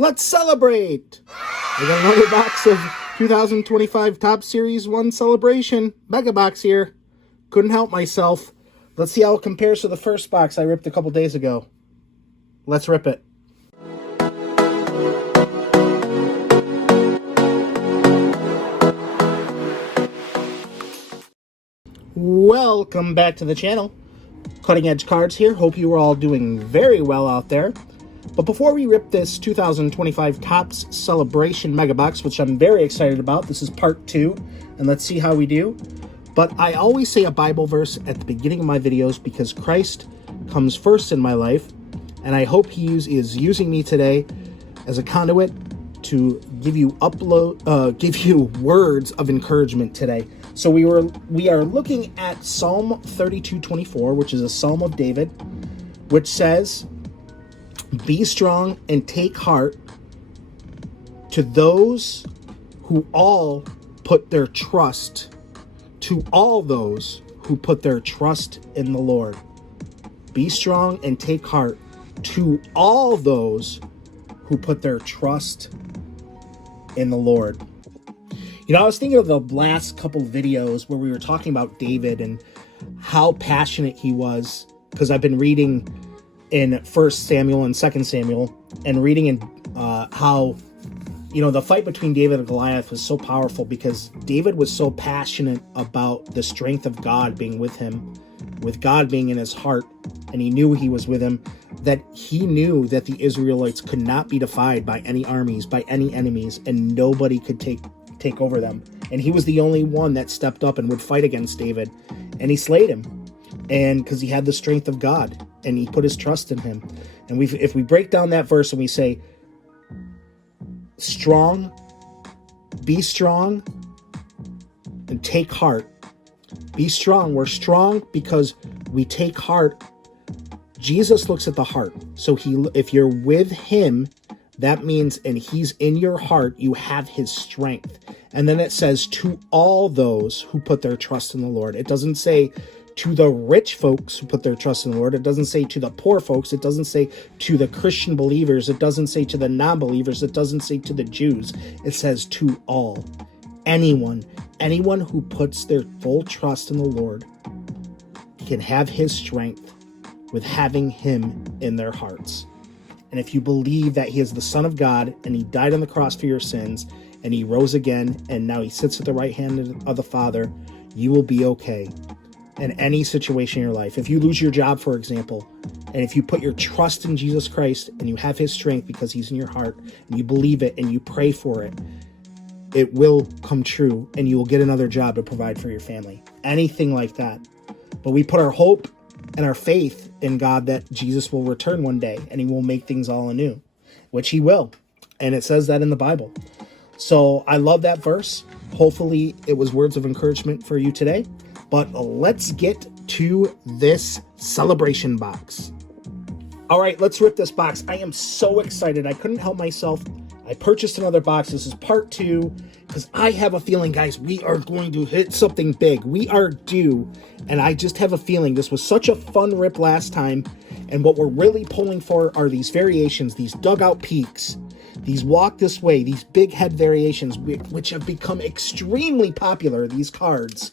Let's celebrate! I got another box of 2025 Top Series 1 Celebration. Mega box here. Couldn't help myself. Let's see how it compares to the first box I ripped a couple days ago. Let's rip it. Welcome back to the channel. Cutting Edge Cards here. Hope you are all doing very well out there. But before we rip this 2025 Topps Celebration Mega Box, which I'm very excited about, this is part 2, and let's see how we do. But I always say a Bible verse at the beginning of my videos because Christ comes first in my life, and I hope he is using me today as a conduit to give you words of encouragement today. So we are looking at Psalm 32:24, which is a Psalm of David, which says, "Be strong and take heart to those who all put their trust, to all those who put their trust in the Lord." Be strong and take heart to all those who put their trust in the Lord. You know, I was thinking of the last couple videos where we were talking about David and how passionate he was, because I've been reading in 1 Samuel and 2 Samuel and reading in how, you know, the fight between David and Goliath was so powerful because David was so passionate about the strength of God being with him, with God being in his heart, and he knew he was with him, that he knew that the Israelites could not be defied by any armies, by any enemies, and nobody could take over them. And he was the only one that stepped up and would fight against David, and he slayed him. And because he had the strength of God and he put his trust in him. And if we break down that verse and we say, strong, be strong, and take heart. Be strong. We're strong because we take heart. Jesus looks at the heart. So if you're with him, that means, and he's in your heart, you have his strength. And then it says, to all those who put their trust in the Lord. It doesn't say to the rich folks who put their trust in the Lord. It doesn't say to the poor folks. It doesn't say to the Christian believers. It doesn't say to the non-believers. It doesn't say to the Jews. It says to all. Anyone who puts their full trust in the Lord can have his strength with having him in their hearts. And if you believe that he is the Son of God and he died on the cross for your sins and he rose again and now he sits at the right hand of the Father, you will be okay in any situation in your life. If you lose your job, for example, and if you put your trust in Jesus Christ and you have his strength because he's in your heart and you believe it and you pray for it, it will come true and you will get another job to provide for your family. Anything like that. But we put our hope and our faith in God that Jesus will return one day and he will make things all anew, which he will. And it says that in the Bible. So I love that verse. Hopefully it was words of encouragement for you today. But let's get to this celebration box. All right, let's rip this box. I am so excited. I couldn't help myself. I purchased another box. This is part 2 because I have a feeling, guys, we are going to hit something big. We are due, and I just have a feeling this was such a fun rip last time, and what we're really pulling for are these variations, these dugout peaks, these walk this way, these big head variations, which have become extremely popular, these cards.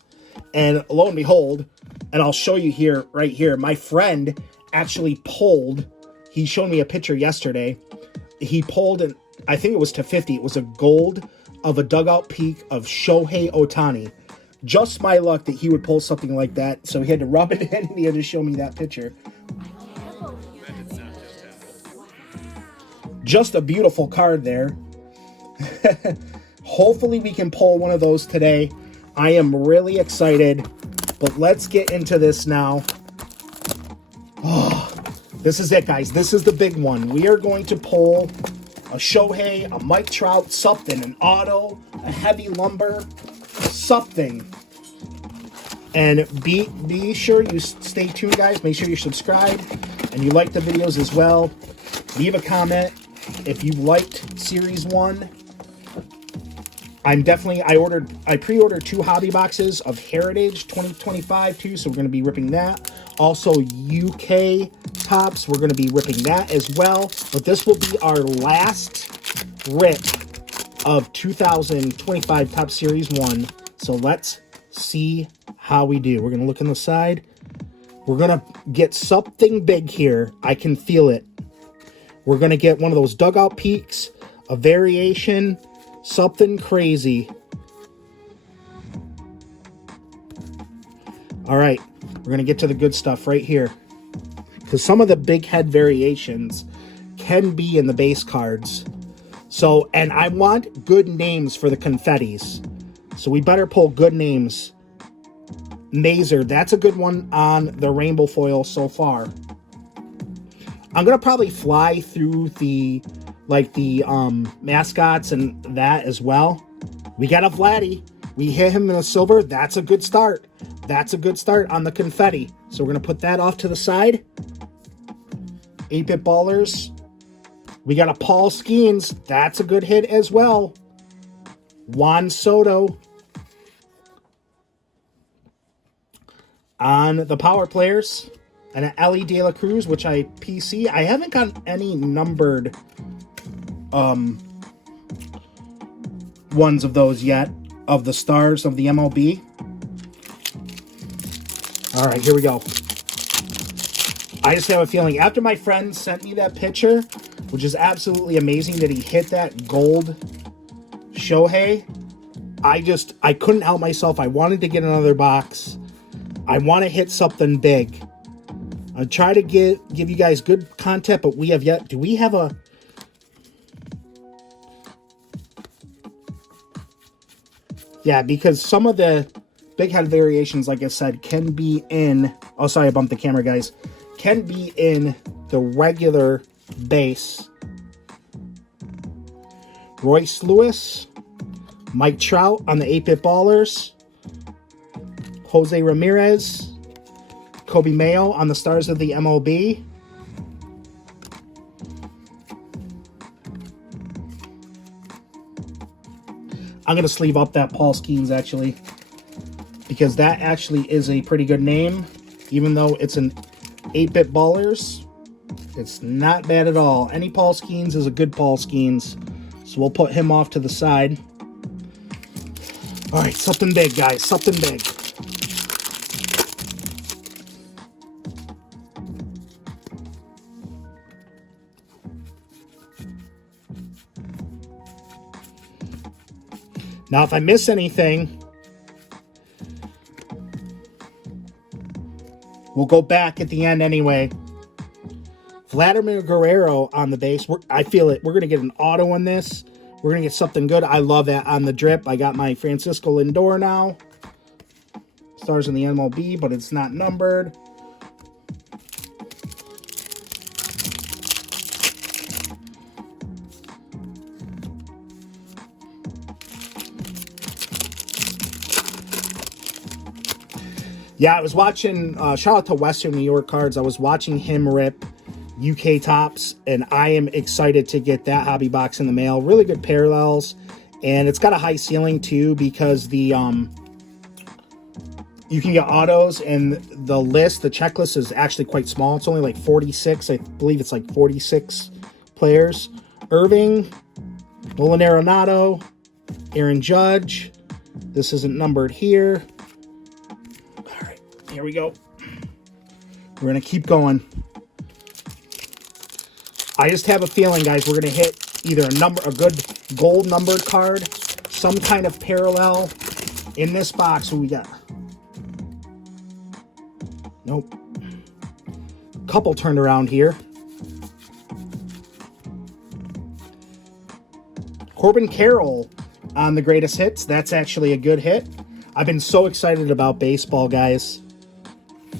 And lo and behold, and I'll show you here, right here, my friend actually pulled, he showed me a picture yesterday, he pulled, and I think it was to 50, it was a gold of a dugout peak of Shohei Ohtani. Just my luck that he would pull something like that, so he had to rub it in and he had to show me that picture. Just a beautiful card there. Hopefully we can pull one of those today. I am really excited, but let's get into this now. Oh, this is it, guys. This is the big one. We are going to pull a Shohei, a Mike Trout, something, an auto, a heavy lumber, something. And be sure you stay tuned, guys. Make sure you subscribe and you like the videos as well. Leave a comment if you liked Series 1. I pre-ordered 2 hobby boxes of Heritage 2025 too, so we're going to be ripping that. Also UK Topps, we're going to be ripping that as well. But this will be our last rip of 2025 Top Series 1. So let's see how we do. We're going to look on the side. We're going to get something big here. I can feel it. We're going to get one of those dugout peaks, a variation, something crazy. All right, we're going to get to the good stuff right here. Because some of the big head variations can be in the base cards. So, and I want good names for the confettis. So we better pull good names. Mazer, that's a good one on the rainbow foil so far. I'm going to probably fly through the, mascots and that as well. We got a Vladdy. We hit him in a silver. That's a good start. That's a good start on the confetti. So we're going to put that off to the side. 8-Bit Ballers. We got a Paul Skeens. That's a good hit as well. Juan Soto. On the power players. And an Ellie De La Cruz, which I PC. I haven't gotten any numbered ones of those yet. Of the stars of the MLB. All right, here we go. I just have a feeling after my friend sent me that picture, which is absolutely amazing that he hit that gold Shohei, I couldn't help myself. I wanted to get another box. I want to hit something big. I'll try to give you guys good content, but we have yet. Do we have a... Yeah, because some of the big head variations, like I said, can be in... Oh, sorry, I bumped the camera, guys. Can be in the regular base. Royce Lewis. Mike Trout on the 8-Bit Ballers. Jose Ramirez. Kobe Mayo on the stars of the MLB. I'm going to sleeve up that Paul Skeens, actually, because that actually is a pretty good name. Even though it's an 8-Bit Ballers, it's not bad at all. Any Paul Skeens is a good Paul Skeens. So we'll put him off to the side. All right, something big, guys. Something big. Now, if I miss anything, we'll go back at the end anyway. Vladimir Guerrero on the base. I feel it. We're going to get an auto on this. We're going to get something good. I love that on the drip. I got my Francisco Lindor now. Stars in the MLB, but it's not numbered. Yeah, I was watching, shout out to Western New York Cards. I was watching him rip UK Tops, and I am excited to get that hobby box in the mail. Really good parallels, and it's got a high ceiling too, because the you can get autos, and the checklist is actually quite small. It's only like 46. I believe it's like 46 players. Irving, Nolan Arenado, Aaron Judge. This isn't numbered here. Here we go. We're going to keep going. I just have a feeling, guys, we're going to hit either a good gold numbered card, some kind of parallel in this box. What we got? Nope. Couple turned around here. Corbin Carroll on the greatest hits. That's actually a good hit. I've been so excited about baseball, guys.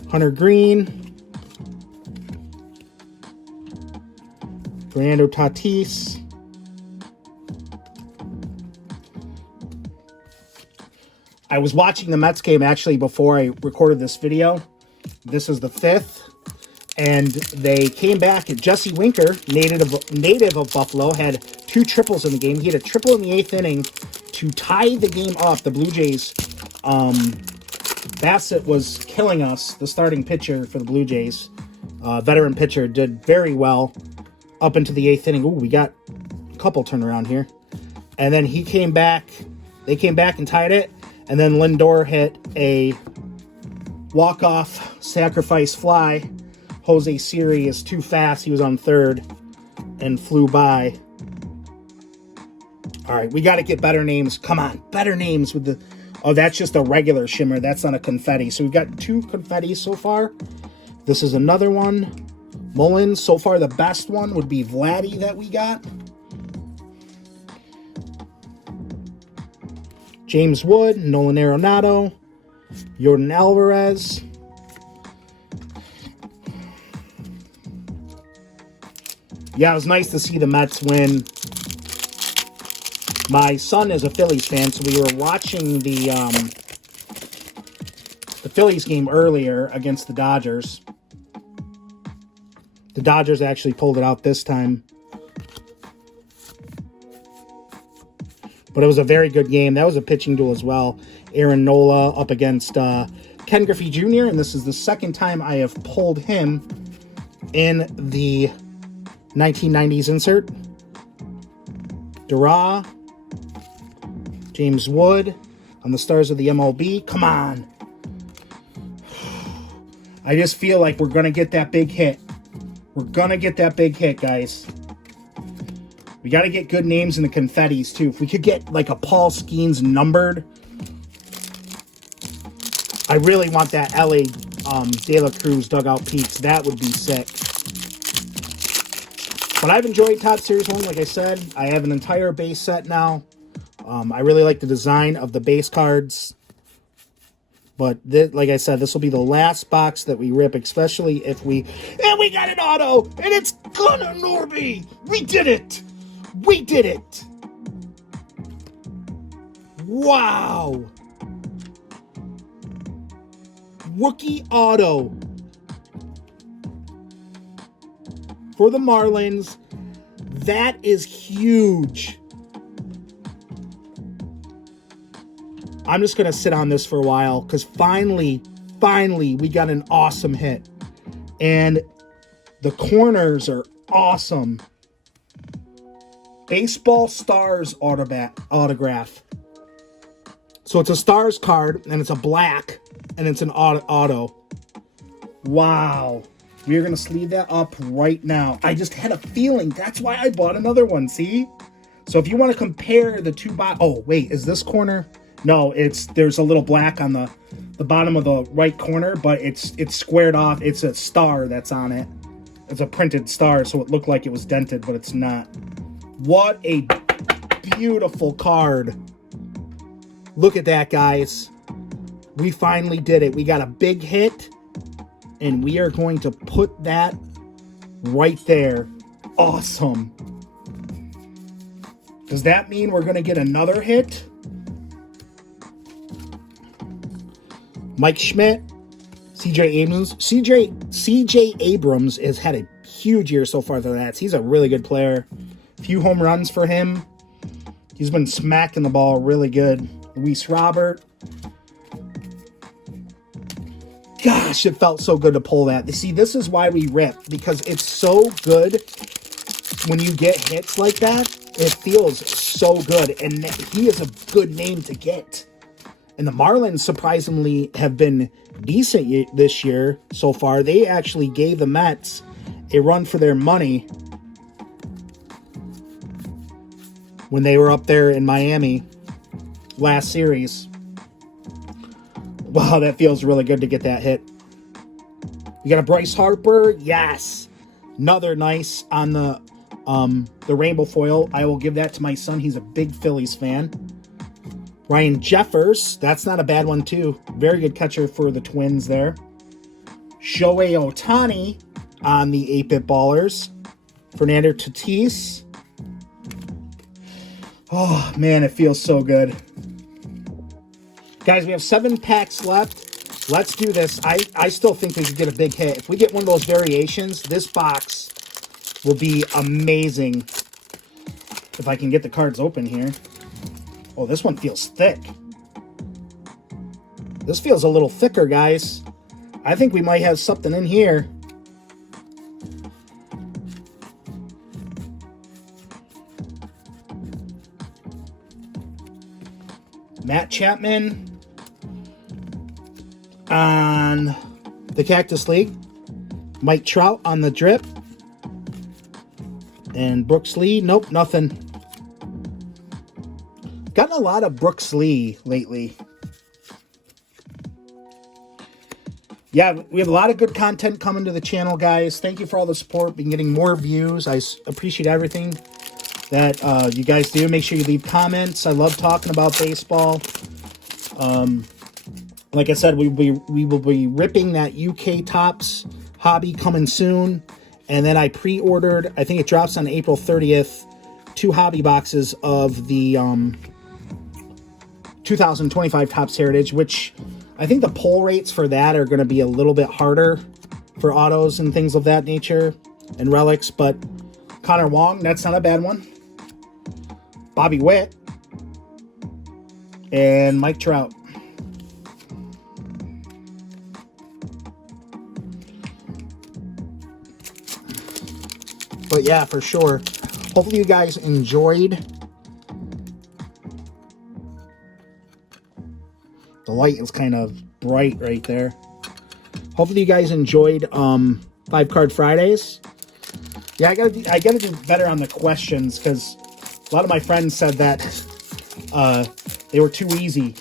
Hunter Green, Fernando Tatis, I was watching the Mets game actually before I recorded this video. This is the 5th, and they came back. Jesse Winker, native of Buffalo, had 2 triples in the game. He had a triple in the 8th inning to tie the game up. The Blue Jays. Bassett was killing us, the starting pitcher for the Blue Jays. Veteran pitcher, did very well up into the 8th inning. Ooh, we got couple turnaround here. And then he came back. They came back and tied it. And then Lindor hit a walk-off sacrifice fly. Jose Siri is too fast. He was on third and flew by. All right, we got to get better names. Come on, better names with the... Oh, that's just a regular shimmer. That's not a confetti. So we've got 2 confetti so far. This is another one. Mullins, so far the best one would be Vladdy that we got. James Wood, Nolan Arenado, Yordan Alvarez. Yeah, it was nice to see the Mets win. My son is a Phillies fan, so we were watching the Phillies game earlier against the Dodgers. The Dodgers actually pulled it out this time. But it was a very good game. That was a pitching duel as well. Aaron Nola up against Ken Griffey Jr., and this is the second time I have pulled him in the 1990s insert. Dura, James Wood on the stars of the MLB. Come on. I just feel like we're going to get that big hit. We're going to get that big hit, guys. We got to get good names in the confettis, too. If we could get, like, a Paul Skeens numbered. I really want that LA De La Cruz dugout peaks. That would be sick. But I've enjoyed Top Series 1, like I said. I have an entire base set now. I really like the design of the base cards. But like I said, this will be the last box that we rip, especially if we... And we got an auto! And it's Gunnar Norby! We did it! We did it! Wow! Rookie auto for the Marlins. That is huge. I'm just going to sit on this for a while because finally, we got an awesome hit. And the corners are awesome. Baseball Stars autograph. So it's a Stars card, and it's a black, and it's an auto. Wow. We're going to sleeve that up right now. I just had a feeling. That's why I bought another one, see? So if you want to compare the two oh, wait, is this corner? No, there's a little black on the bottom of the right corner, but it's squared off. It's a star that's on it. It's a printed star, so it looked like it was dented, but it's not. What a beautiful card. Look at that, guys. We finally did it. We got a big hit, and we are going to put that right there. Awesome. Does that mean we're going to get another hit? Mike Schmidt, CJ Abrams. CJ Abrams has had a huge year so far for the Nats. He's a really good player. Few home runs for him. He's been smacking the ball really good. Luis Robert. Gosh, it felt so good to pull that. See, this is why we rip, because it's so good when you get hits like that. It feels so good, and he is a good name to get. And the Marlins surprisingly have been decent this year so far. They actually gave the Mets a run for their money when they were up there in Miami last series. Wow, that feels really good to get that hit. You got a Bryce Harper. Yes. Another nice on the rainbow foil. I will give that to my son. He's a big Phillies fan. Ryan Jeffers. That's not a bad one, too. Very good catcher for the Twins there. Shohei Ohtani on the 8-bit ballers. Fernando Tatis. Oh, man, it feels so good. Guys, we have 7 packs left. Let's do this. I still think we could get a big hit. If we get one of those variations, this box will be amazing. If I can get the cards open here. Oh, this one feels thick. This feels a little thicker, guys. I think we might have something in here. Matt Chapman on the Cactus League. Mike Trout on the drip. And Brooks Lee, nope, nothing. Gotten a lot of Brooks Lee lately. Yeah, we have a lot of good content coming to the channel, guys. Thank you for all the support. Been getting more views. I appreciate everything that you guys do. Make sure you leave comments. I love talking about baseball. Like I said, we will be ripping that UK Topps hobby coming soon. And then I pre-ordered, I think it drops on April 30th, 2 hobby boxes of the 2025 Topps Heritage, which I think the pull rates for that are going to be a little bit harder for autos and things of that nature and relics. But Connor Wong, that's not a bad one. Bobby Witt and Mike Trout. But yeah, for sure. Hopefully you guys enjoyed. The light is kind of bright right there. Hopefully you guys enjoyed 5-Card Fridays. Yeah, I gotta do better on the questions because a lot of my friends said that they were too easy.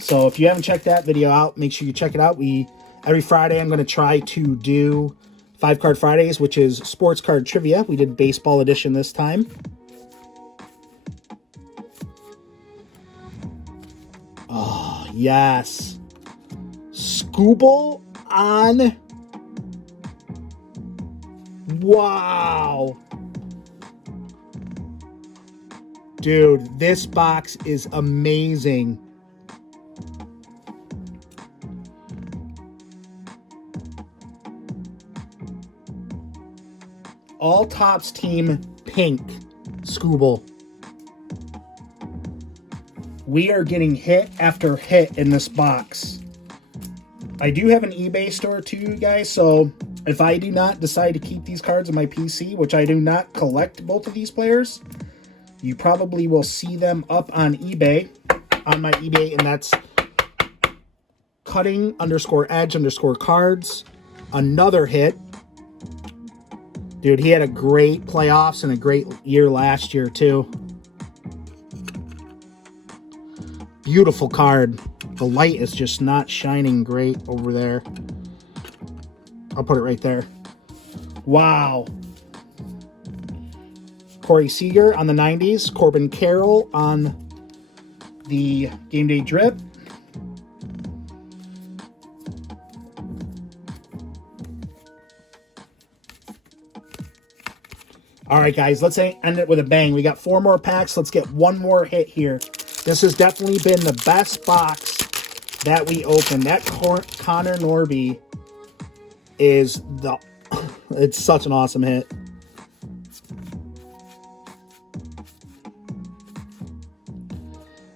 So if you haven't checked that video out, make sure you check it out. Every Friday I'm going to try to do 5-Card Fridays, which is sports card trivia. We did baseball edition this time. Oh, yes. Scooble on. Wow. Dude, this box is amazing. All Topps team pink Scooble. We are getting hit after hit in this box. I do have an eBay store too, guys, so if I do not decide to keep these cards on my PC, which I do not collect both of these players, you probably will see them up on eBay, on my eBay, and that's cutting_edge_cards. Another hit. Dude, he had a great playoffs and a great year last year, too. Beautiful card. The light is just not shining great over there. I'll put it right there. Wow. Corey Seager on the 90s. Corbin Carroll on the Game Day Drip. All right, guys, let's end it with a bang. We got 4 more packs. Let's get one more hit here. This has definitely been the best box that we opened. That Connor Norby is it's such an awesome hit.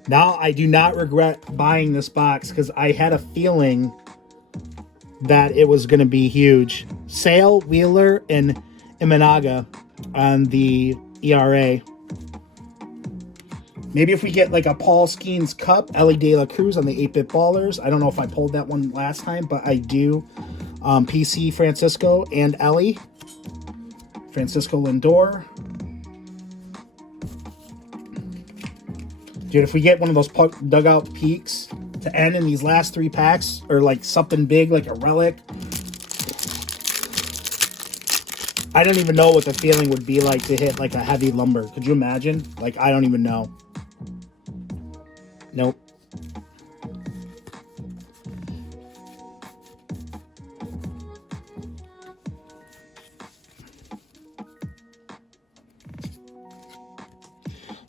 Now, I do not regret buying this box because I had a feeling that it was going to be huge. Sale, Wheeler, and Imanaga on the ERA. Maybe if we get like a Paul Skeens Cup, Ellie De La Cruz on the 8-Bit Ballers. I don't know if I pulled that one last time, but I do. PC Francisco and Ellie. Francisco Lindor. Dude, if we get one of those dugout peaks to end in these last 3 packs, or like something big like a relic, I don't even know what the feeling would be like to hit like a heavy lumber. Could you imagine? Like, I don't even know. Nope.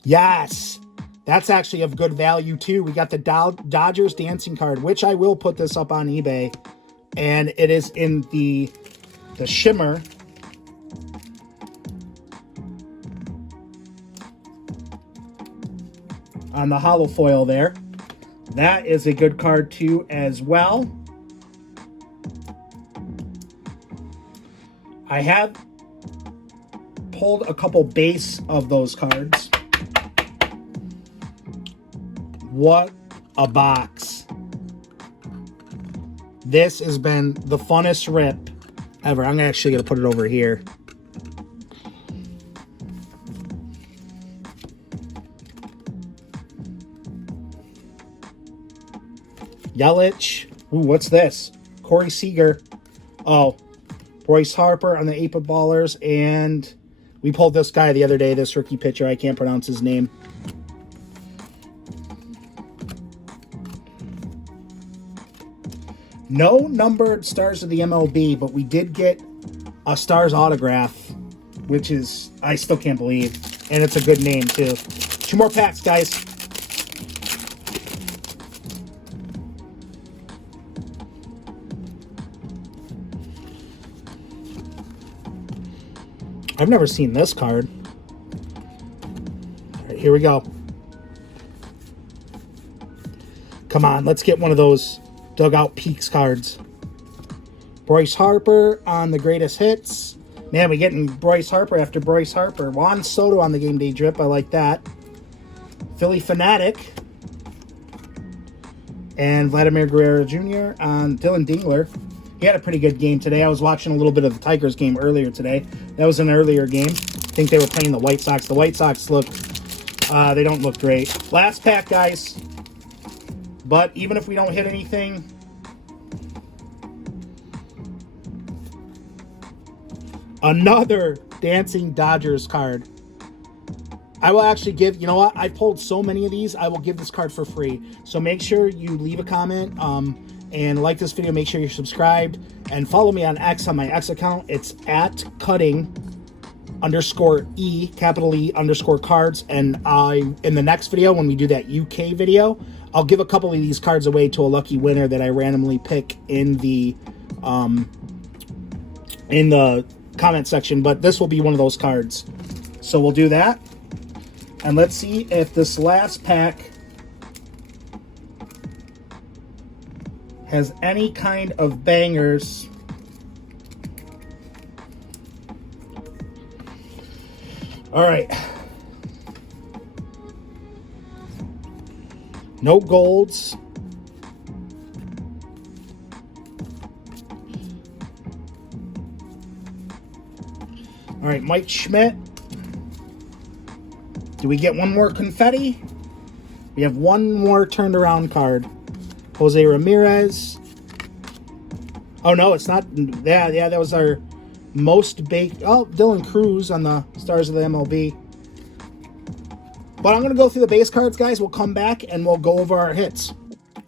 Yes. That's actually of good value too. We got the Dodgers dancing card, which I will put this up on eBay. And it is in the shimmer. On the hollow foil there. That is a good card too as well. I have pulled a couple base of those cards. What a box. This has been the funnest rip ever. I'm actually going to put it over here. Yelich. Ooh, what's this? Corey Seager. Oh, Bryce Harper on the Ape Ballers. And we pulled this guy the other day, this rookie pitcher. I can't pronounce his name. No numbered Stars of the MLB, but we did get a Stars autograph, which is, I still can't believe. And it's a good name, too. 2 more packs, guys. I've never seen this card. All right, here we go. Come on, let's get one of those Dugout Peaks cards. Bryce Harper on the greatest hits. Man, we getting Bryce Harper after Bryce Harper. Juan Soto on the game day drip. I like that. Philly Fanatic. And Vladimir Guerrero Jr. on Dylan Dingler. He had a pretty good game today. I was watching a little bit of the Tigers game earlier today. That was an earlier game. I think they were playing the White Sox. The White Sox look, they don't look great. Last pack, guys. But even if we don't hit anything, another Dancing Dodgers card. I will actually give, you know what? I pulled so many of these, I will give this card for free. So make sure you leave a comment and like this video. Make sure you're subscribed and follow me on X, on my X account. It's at cutting_E, capital E _ cards. And in the next video, when we do that UK video, I'll give a couple of these cards away to a lucky winner that I randomly pick in the comment section. But this will be one of those cards. So we'll do that. And let's see if this last pack has any kind of bangers. All right. No golds. All right, Mike Schmidt. Do we get one more confetti? We have one more turned around card. Jose Ramirez. Oh, no, it's not. Yeah, that was our most baked. Oh, Dylan Cruz on the Stars of the MLB. But I'm going to go through the base cards, guys. We'll come back and we'll go over our hits.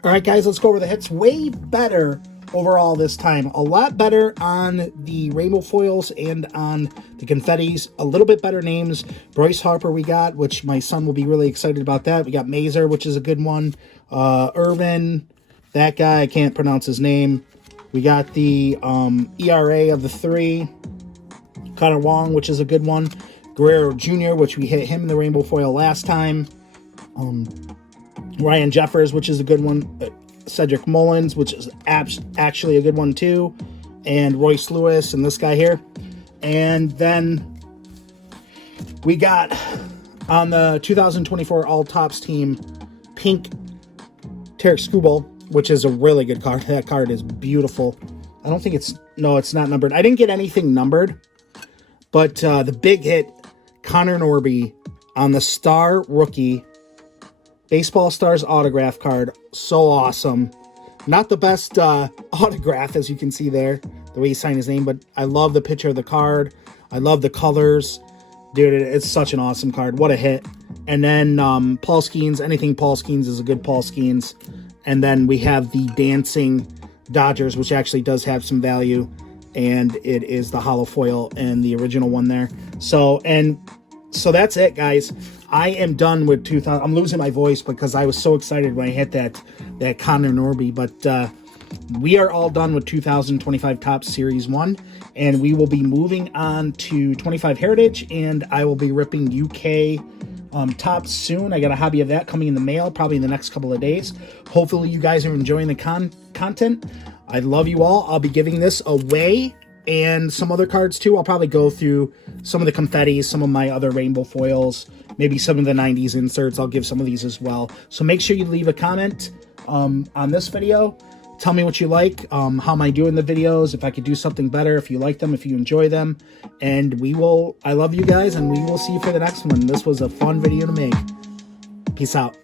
All right, guys, let's go over the hits. Way better overall this time. A lot better on the rainbow foils and on the confettis. A little bit better names. Bryce Harper we got, which my son will be really excited about that. We got Mazer, which is a good one. Irvin, that guy, I can't pronounce his name. We got the ERA of the 3. Connor Wong, which is a good one. Guerrero Jr., which we hit him in the rainbow foil last time. Ryan Jeffers, which is a good one. Cedric Mullins, which is actually a good one too. And Royce Lewis and this guy here. And then we got on the 2024 All Tops team, pink Tarek Skubal, which is a really good card. That card is beautiful. I don't think it's not numbered. I didn't get anything numbered. But the big hit, Connor Norby on the Star Rookie Baseball Stars autograph card. So awesome. Not the best autograph, as you can see there, the way he signed his name, but I love the picture of the card. I love the colors. Dude, it's such an awesome card. What a hit. And then Paul Skeens. Anything Paul Skeens is a good Paul Skeens. And then we have the Dancing Dodgers, which actually does have some value. And it is the hollow foil and the original one there. So that's it, guys. I am done with 2000. I'm losing my voice because I was so excited when I hit that Connor Norby. But we are all done with 2025 Topps Series 1. And we will be moving on to 25 Heritage. And I will be ripping UK Topps soon. I got a hobby of that coming in the mail probably in the next couple of days. Hopefully you guys are enjoying the content. I love you all. I'll be giving this away and some other cards too. I'll probably go through some of the confettis, some of my other rainbow foils, maybe some of the 90s inserts. I'll give some of these as well. So make sure you leave a comment on this video. Tell me what you like, how am I doing the videos, if I could do something better, if you like them, if you enjoy them. And I love you guys, and we will see you for the next one. This was a fun video to make. Peace out.